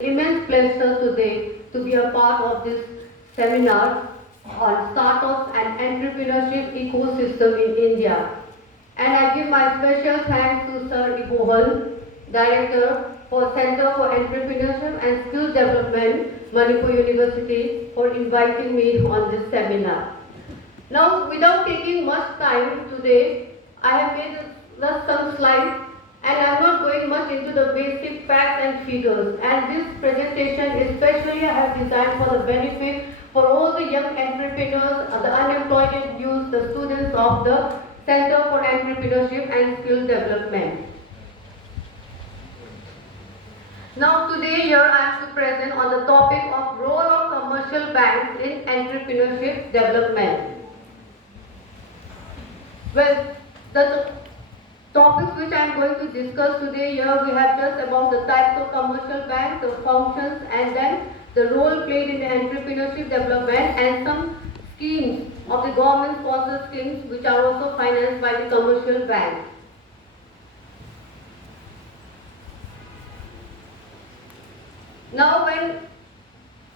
Immense pleasure today to be a part of this seminar on startups and entrepreneurship ecosystem in India. And I give my special thanks to Sir Ibohal, Director for Center for Entrepreneurship and Skill Development, Manipur University, for inviting me on this seminar. Now, without taking much time today, I have made just some slides and I am not going much into the basic facts and figures. And this presentation especially I have designed for the benefit for all the young entrepreneurs, the unemployed youth, the students of the Center for Entrepreneurship and Skill Development. Now today here I am to present on the topic of role of commercial banks in entrepreneurship development. Well, the topics which I am going to discuss today here, we have just about the types of commercial banks, the functions, and then the role played in the entrepreneurship development and some schemes of the government sponsored schemes which are also financed by the commercial banks. Now when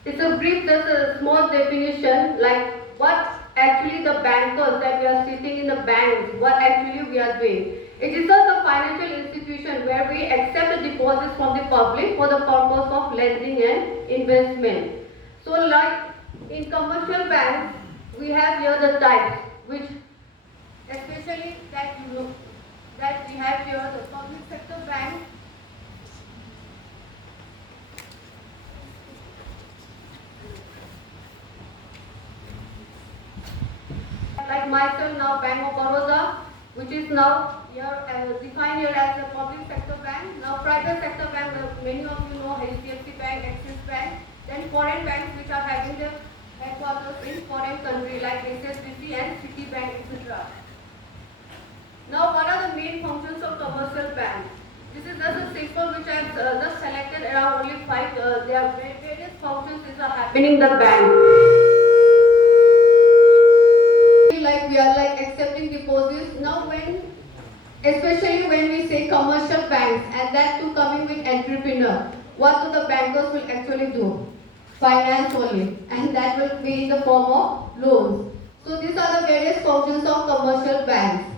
it's a brief, just a small definition like what actually the bankers that we are sitting in the banks, what actually we are doing. It is just a financial institution where we accept the deposits from the public for the purpose of lending and investment. So like in commercial banks, we have here the types, which especially that that we have here the public sector bank, like myself now Bank of Baroda, which is now here defined here as a public sector bank. Now private sector bank, many of you know HDFC Bank, Axis Bank, then foreign banks which are having their headquarters in foreign country like HSBC and Citibank, etc. Now what are the main functions of commercial banks? This is just a simple which I have just selected around only 5. There are various functions which are happening in the bank. Like we are like accepting deposits. Now especially when we say commercial banks and that too coming with entrepreneur, what do the bankers will actually do? Finance only, and that will be in the form of loans. So these are the various functions of commercial banks.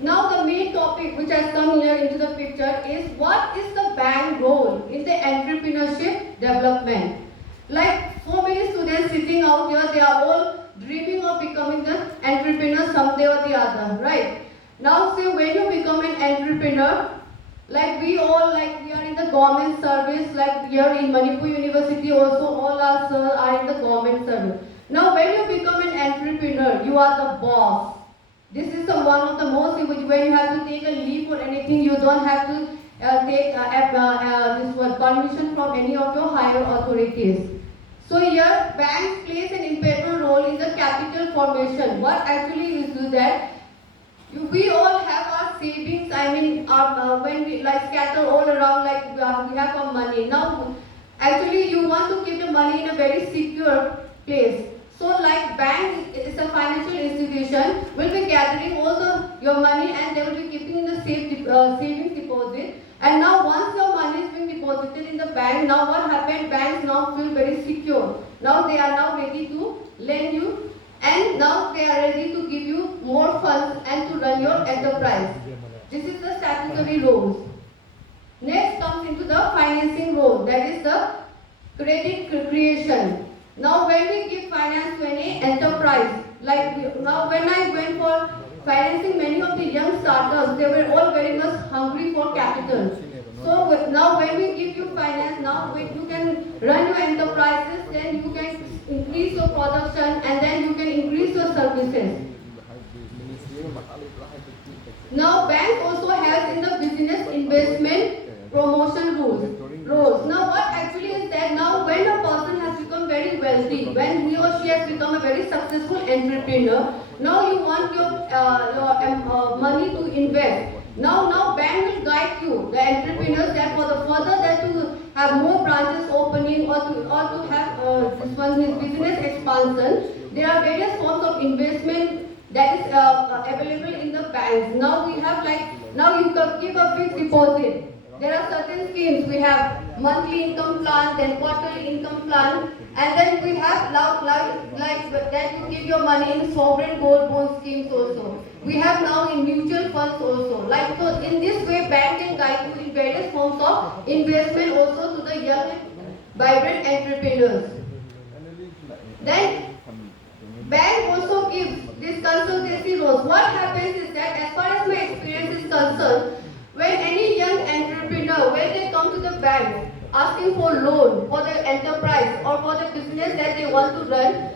Now the main topic which has come here into the picture is what is the bank role in the entrepreneurship development? Like so many students sitting out here, they are all dreaming of becoming the entrepreneur someday or the other, right? Now say when you become an entrepreneur, like we are in the government service, like here in Manipur University also all us are in the government service. Now when you become an entrepreneur, you are the boss. This is one of the most, when you have to take a leave or anything, you don't have to take permission from any of your higher authorities. So here, banks plays an integral role in the capital formation. What actually is that? We all have our savings. I mean, when we scatter all around, like we have our money. Now, actually, you want to keep the money in a very secure place. So, like bank is a financial institution, will be gathering all your money and they will be keeping in the savings deposit. And now once your money is being deposited in the bank, now what happened? Banks now feel very secure. Now they are now ready to lend you and now they are ready to give you more funds and to run your enterprise. This is the statutory roles. Next comes into the financing role, that is the credit creation. Now when we give finance to any enterprise, like now when I went for financing many of the young startups, they were all very much hungry for capital. So now when we give you finance, now you can run your enterprises, then you can increase your production and then you can increase your services. Now bank also has in the business investment promotion roles. Now what actually is that now when a person has become very wealthy, when he or she has become a very successful entrepreneur, now you want your money to invest. Now bank will guide you, the entrepreneurs, that for the further that to have more branches opening or to have his business expansion, there are various forms of investment that is available in the banks. Now we have now you can give a fixed deposit There are certain schemes. We have monthly income plan, then quarterly income plan, and then we have like that you give your money in sovereign gold bond schemes also. We have now in mutual funds also. Like so, in this way, bank can guide you in various forms of investment also to the young and vibrant entrepreneurs. Then bank also gives this consultancy roles. What happens is that as far as my experience is concerned, when any young entrepreneur, when they come to the bank asking for loan for their enterprise or for the business that they want to run,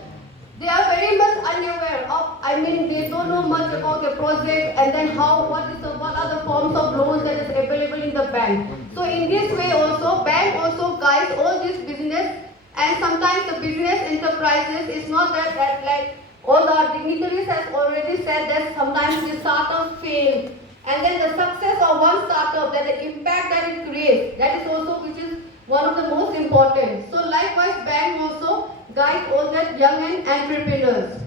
they are very much unaware of, they don't know much about the project and then what are the forms of loans that is available in the bank. So in this way also, bank also guides all this business, and sometimes the business enterprises is not that like all our dignitaries has already said that sometimes the startups fail. And then the success of one startup, that the impact that it creates, that is also which is one of the most important. So likewise, bank also guides all that young and entrepreneurs.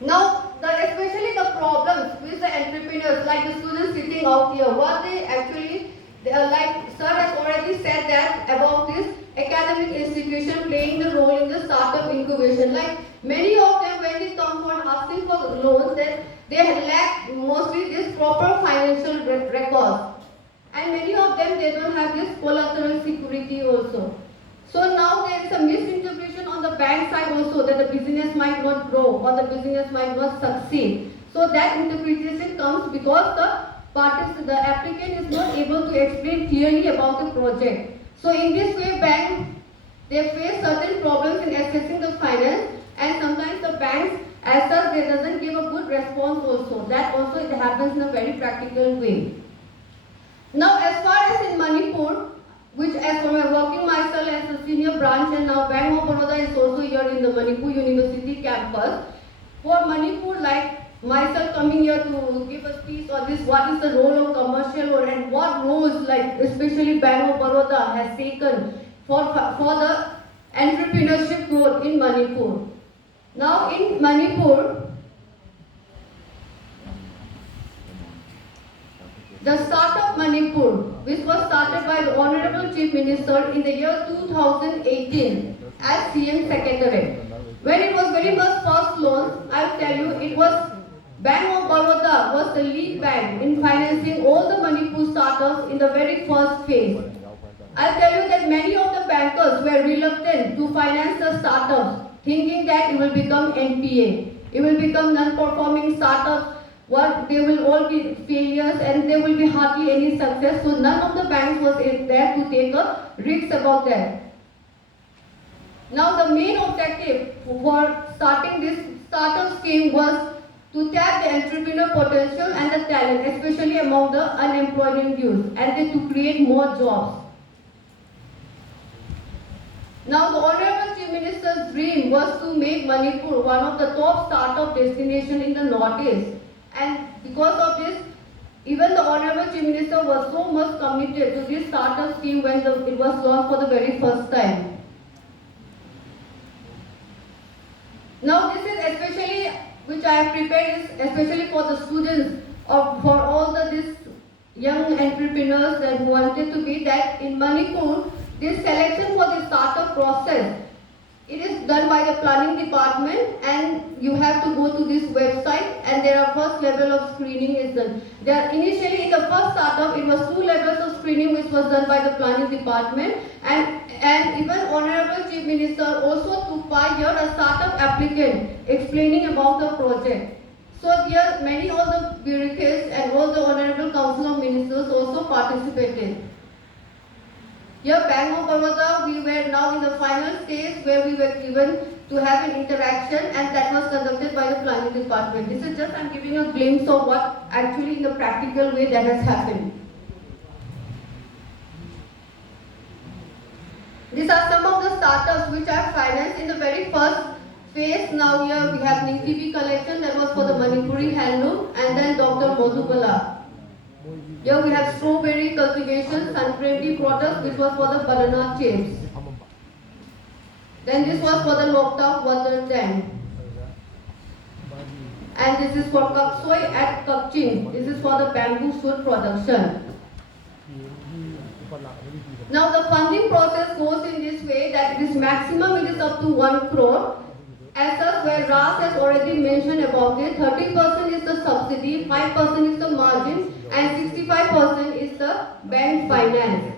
Now, especially the problems with the entrepreneurs, like the students sitting out here, what they actually, like sir has already said that about this academic institution playing the role in the startup incubation. Like many of them, when they come for asking for loans, that they lack mostly this proper financial records. And many of them, they don't have this collateral security also. So now there is a misinterpretation on the bank side also that the business might not grow or the business might not succeed. So that interpretation comes because the applicant is not able to explain clearly about the project. So in this way, banks, they face certain problems in assessing the finance, and sometimes the banks as such, they doesn't give a good response also. That also it happens in a very practical way. Now as far as in Manipur, which as for my working myself as a senior branch, and now Bank of Baroda is also here in the Manipur University campus. For Manipur, like myself coming here to give a speech on this, what is the role of commercial loan and what roles like especially Bank of Baroda has taken for the entrepreneurship growth in Manipur. Now in Manipur, the Startup Manipur, which was started by the Honorable Chief Minister in the year 2018 as CM Secretary. When it was very much first launched, I'll tell you, it was Bank of Baroda was the lead bank in financing all the Manipur startups in the very first phase. I'll tell you that many of the bankers were reluctant to finance the startups, thinking that it will become NPA, it will become non-performing startups, they will all be failures and there will be hardly any success. So none of the banks was there to take a risk about that. Now the main objective for starting this startup scheme was to tap the entrepreneur potential and the talent, especially among the unemployed youth, and then to create more jobs. Now the Honorable Chief Minister's dream was to make Manipur one of the top startup destinations in the Northeast. And because of this, even the Honorable Chief Minister was so much committed to this startup scheme when it was launched for the very first time. Now this is especially, which I have prepared, is especially for the students or for all these young entrepreneurs that wanted to be, that in Manipur, this selection for the startup process, it is done by the planning department, and you have to go to this website, and there are first level of screening is done. Initially in the first startup, it was 2 levels of screening which was done by the planning department, and even Honorable Chief Minister also took part here a startup applicant explaining about the project. So here many of the bureaucrats and all the Honorable Council of Ministers also participated. Here, Bank of Baroda, we were now in the final stage where we were given to have an interaction, and that was conducted by the planning department. This is just, I'm giving a glimpse of what actually in the practical way that has happened. These are some of the startups which are financed in the very first phase. Now here we have Ningtibi collection, that was for the Manipuri handloom, and then Dr. Modhubala. Here we have strawberry cultivation, Sunpremdi products, which was for the banana chips. Then this was for the locked-out water tank. And this is for Kapsoy at Kapchin. This is for the bamboo shoot production. Now the funding process goes in this way that it is maximum, it is up to 1 crore. As such, where RAS has already mentioned about it, 30% is the subsidy, 5% is the margin, and 65% is the bank finance.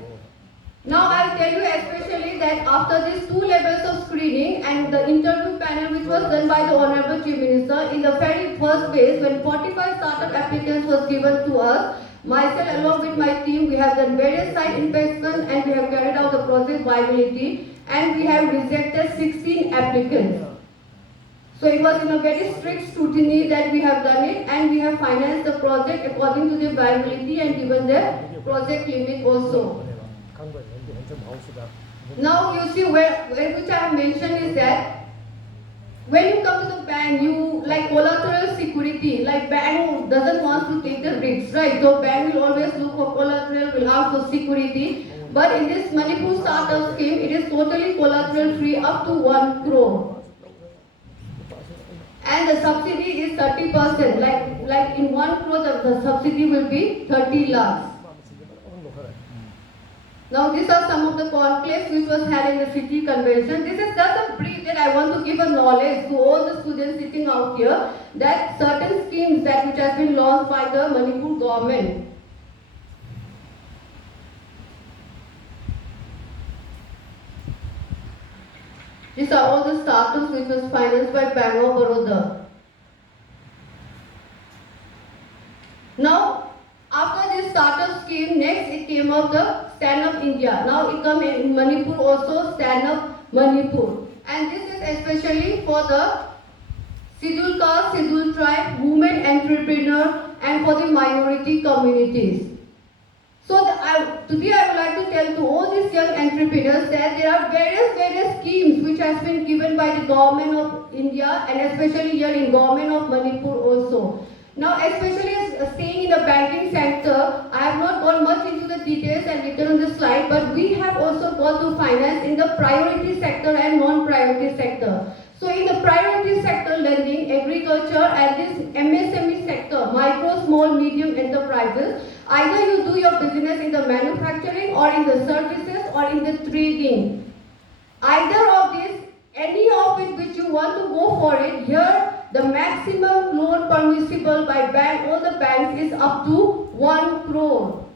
Now I'll tell you especially that after these 2 levels of screening and the interview panel which was done by the Honorable Chief Minister, in the very first phase when 45 startup applicants was given to us, myself along with my team, we have done various site inspections and we have carried out the project viability and we have rejected 16 applicants. So it was in a very strict scrutiny that we have done it and we have financed the project according to the viability and given the project limit also. Now you see where which I have mentioned is that when you come to the bank, you like collateral security, like bank doesn't want to take the risks, right? So bank will always look for collateral, will ask for security. But in this Manipur startup scheme, it is totally collateral free up to 1 crore. And the subsidy is 30%, like in 1 crore the subsidy will be 30 lakhs. Now these are some of the conclaves which was held in the city convention. This is just a brief that I want to give a knowledge to all the students sitting out here that certain schemes that which has been launched by the Manipur government. These are all the startups which was financed by Bank of Baroda. Now, after this startup scheme, next it came up the Stand Up India. Now it come in Manipur also, Stand Up Manipur. And this is especially for the scheduled caste, scheduled tribe, women entrepreneur and for the minority communities. So today I would like to tell to all these young entrepreneurs that there are various schemes which has been given by the government of India and especially here in government of Manipur also. Now especially staying in the banking sector, I have not gone much into the details and written on the slide, but we have also got to finance in the priority sector and non-priority sector. So in the priority sector lending, agriculture and this MSME sector, micro, small, medium enterprises, either you do your business in the manufacturing or in the services or in the trading. Either of these, any of it which you want to go for it, here the maximum loan permissible by bank, all the banks is up to 1 crore.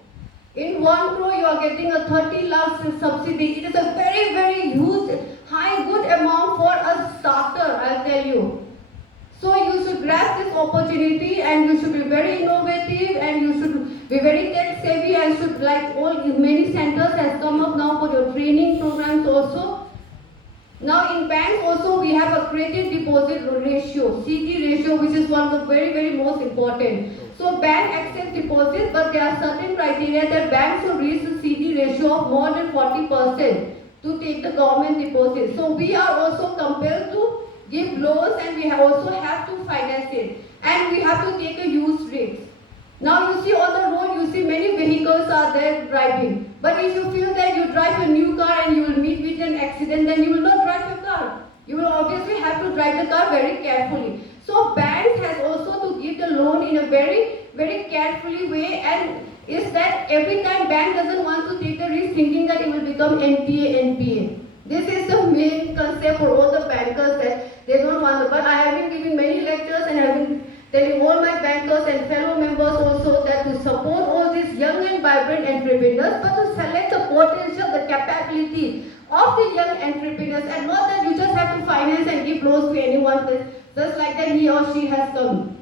In 1 crore you are getting a 30 lakhs subsidy. It is a very huge, high good amount for a starter, I'll tell you. So you should grasp this opportunity and you should be very innovative and you should be very tech savvy and should like many centers has come up now for your training programs also. Now in banks also we have a credit deposit ratio, CD ratio, which is one of the very most important. So bank accepts deposit, but there are certain criteria that banks should reach the CD ratio of more than 40% to take the government deposit. So we are also compelled to give loans and we also have to finance it. And we have to take a huge risk. Now you see on the road, you see many vehicles are there driving. But if you feel that you drive a new car and you will meet with an accident, then you will not drive your car. You will obviously have to drive the car very carefully. So banks has also to give the loan in a very carefully way, and is that every time bank doesn't want to take the risk thinking that it will become NPA. This is the main concept for all the bankers that they don't want to. But I have been giving many lectures and I have been telling all my bankers and fellow members also that to support all these young and vibrant entrepreneurs, but to select the potential, the capability of the young entrepreneurs, and not that you just have to finance and give loans to anyone just like that he or she has come.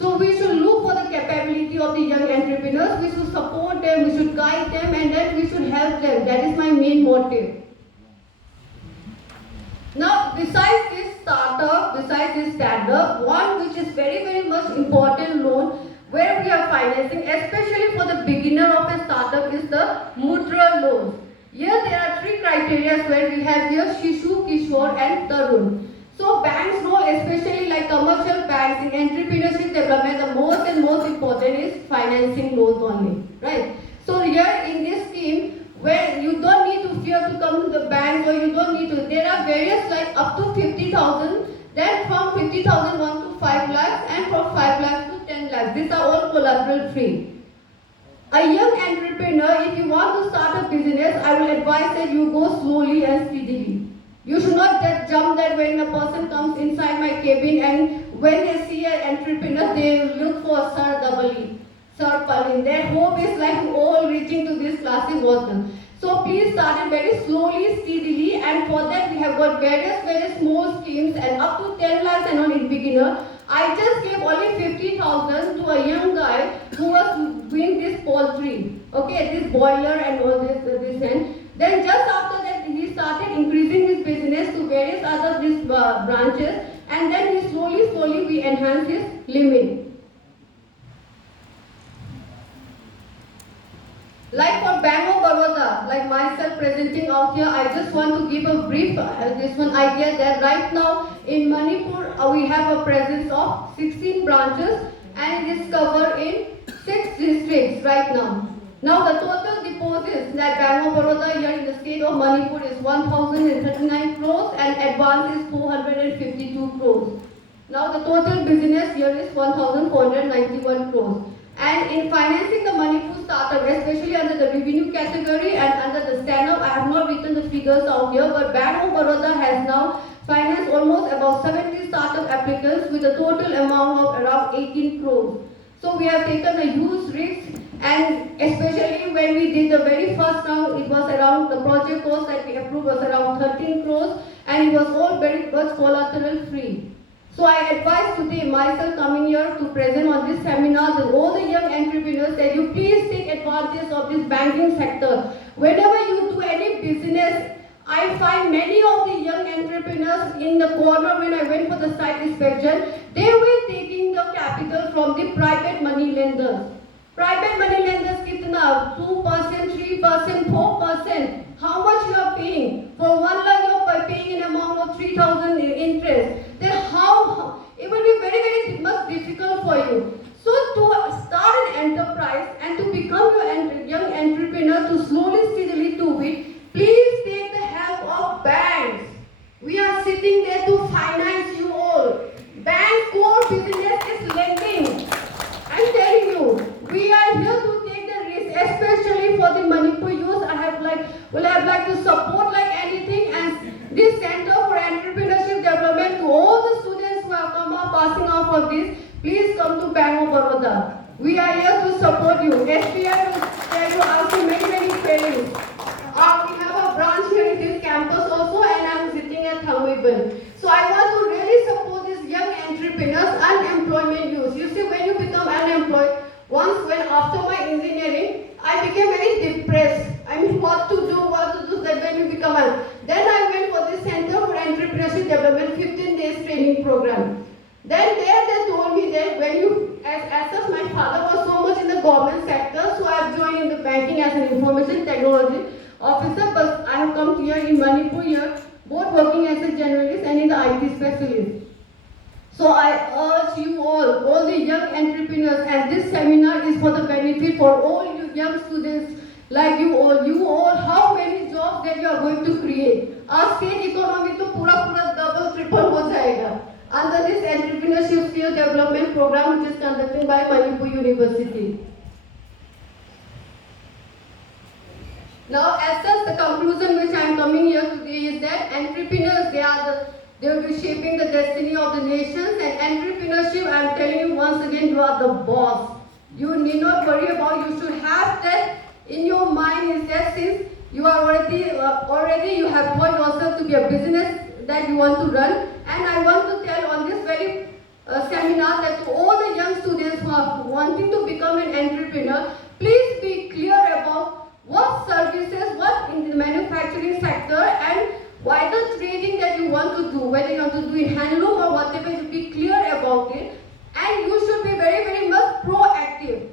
So we should look for the capability of the young entrepreneurs, we should support them, we should guide them, and then we should help them. That is my main motive. Now, besides this startup, besides this stand-up, one which is very much important loan where we are financing, especially for the beginner of a startup, is the Mudra loans. Here there are 3 criteria where we have here Shishu, Kishore and Tarun. So banks know, especially like commercial banks in entrepreneurship development, the most important is financing loans only, right? So here in this scheme, where you don't need to fear to come to the bank or you don't need to, there are various like up to 50,000, then from 50,000 on to 5 lakhs and from 5 lakhs to 10 lakhs. These are all collateral free. A young entrepreneur, if you want to start a business, I will advise that you go slowly and steadily. You should not just jump that when a person comes inside my cabin and when they see an entrepreneur, they look for Sir Double Sir Palin. Their hope is like all reaching to this classic water. So please start it very slowly, steadily, and for that we have got various small schemes and up to 10 lakhs and only beginner. I just gave only 50,000 to a young guy who was doing this poultry, okay, this boiler and all this and then just after that he started increasing his business to various other branches, and then we slowly we enhance his limit. Like for Bank of Baroda, like myself presenting out here, I just want to give a brief this one idea that right now in Manipur we have a presence of 16 branches and it is covered in 6 districts right now. Now the total deposits that Bank of Baroda here in the state of Manipur is 1,039 crores and advance is 452 crores. Now the total business here is 1,491 crores. And in financing the Manipur startup, especially under the revenue category and under the stand-up, I have not written the figures out here, but Bank of Baroda has now financed almost about 70 startup applicants with a total amount of around 18 crores. So we have taken a huge risk, and especially when we did the very first round, it was around, the project cost that we approved was around 13 crores, and it was all very much collateral free. So I advise today myself coming here to present on this seminar to all the young entrepreneurs that you please take advantage of this banking sector. Whenever you do any business, I find many of the young entrepreneurs in the corner when I went for the site inspection, they were taking the capital from the private money lenders. Private money lenders kitna? 2%, 3%, 4%. How much you are paying? For 1 lakh you are paying an amount of 3,000 interest. Then how? It will be very much difficult for you. So to start an enterprise and to become a young entrepreneur, to slowly, steadily do it, please take the help of banks. We are sitting there to finance you all. Bank core business is lending. I'm telling you, we are here to take the risk, especially for the Manipur youth. I have like to support like anything, and this Center for Entrepreneurship Development, to all the students who have come up passing out of this, please come to Bank of Baroda. We are here to support you. SPI will tell you also many trainings. We have a branch here in this campus also, and I'm sitting at Thangwibel. So I want to really support these young entrepreneurs, unemployment youth. You see, when you become unemployed, when after my engineering, I became very depressed. I mean, what to do that when you become Then I went for the Center for Entrepreneurship Development 15 days training program. Then there they told me that when you, as such my father was so much in the government sector, so I have joined in the banking as an information technology officer, but I have come here in Manipur here, both working as a generalist and in the IT specialist. So I urge you all the young entrepreneurs, and this seminar is for the benefit for all you young students like you all, how many jobs that you are going to create. Our state economy to pura double, triple ho jayega under this entrepreneurship skill development program which is conducted by Manipur University. Now, as such, the conclusion which I am coming here today is that entrepreneurs, they will be shaping the destiny of the nations, and entrepreneurship, I am telling you once again, you are the boss. You need not worry about, you should have that in your mind, is that since you are already you have taught yourself to be a business that you want to run, and I want to tell on this very seminar that to all the young students who are wanting to become an entrepreneur, please be clear about what services, what in the manufacturing sector, and why the trading that you want to do, whether you want to do in handloom or whatever, you be clear about it, and you should be very much proactive.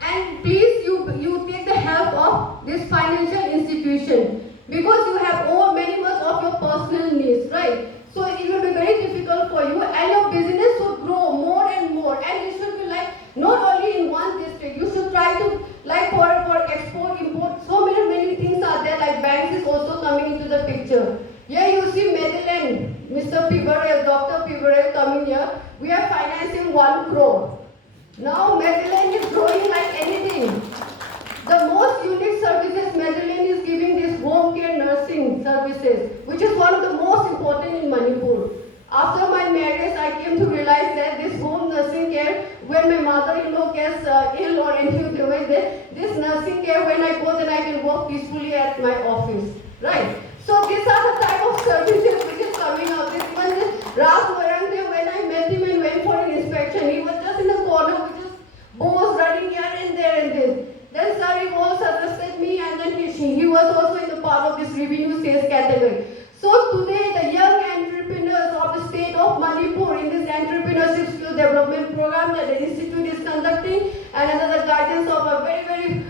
And please, you take the help of this financial institution, because you have many much of your personal needs, right? So it will be very difficult for you, and your business should grow more and more, and it should be like not only in one district. You should try to like for export, import. So many things are there. Like banks is also coming into the picture. Here you see Madeline, Mr. Pivarev, Dr. Pivarev coming here. We are financing 1 crore. Now Madeline is growing like anything. The most unique services Madeline is giving is home care nursing services, which is one of the most important in Manipur. After my marriage, I came to realize that this home nursing care, when my mother-in-law gets ill or anything, this nursing care, when I go, then I can work peacefully at my office, right? So these are the type of services which is coming out. This even this Ras Morange, when I met him and went for an inspection, he was just in the corner, which is bows running here and there and this. Then sir, he also suggested me, and then he was also in the part of this revenue sales category. So today, the young entrepreneurs of the state of Manipur in this entrepreneurship skill development program that the institute is conducting, and under the guidance of a very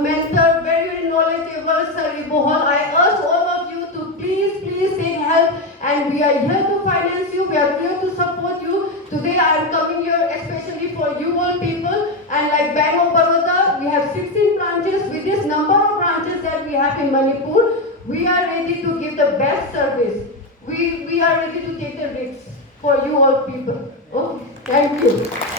mentor, very knowledgeable Sir Bohol, I urge all of you to please take help, and we are here to finance you, we are here to support you. Today I am coming here especially for you all people, and like Bank of Baroda, we have 16 branches. With this number of branches that we have in Manipur, we are ready to give the best service. We are ready to take the risks for you all people. Okay, thank you.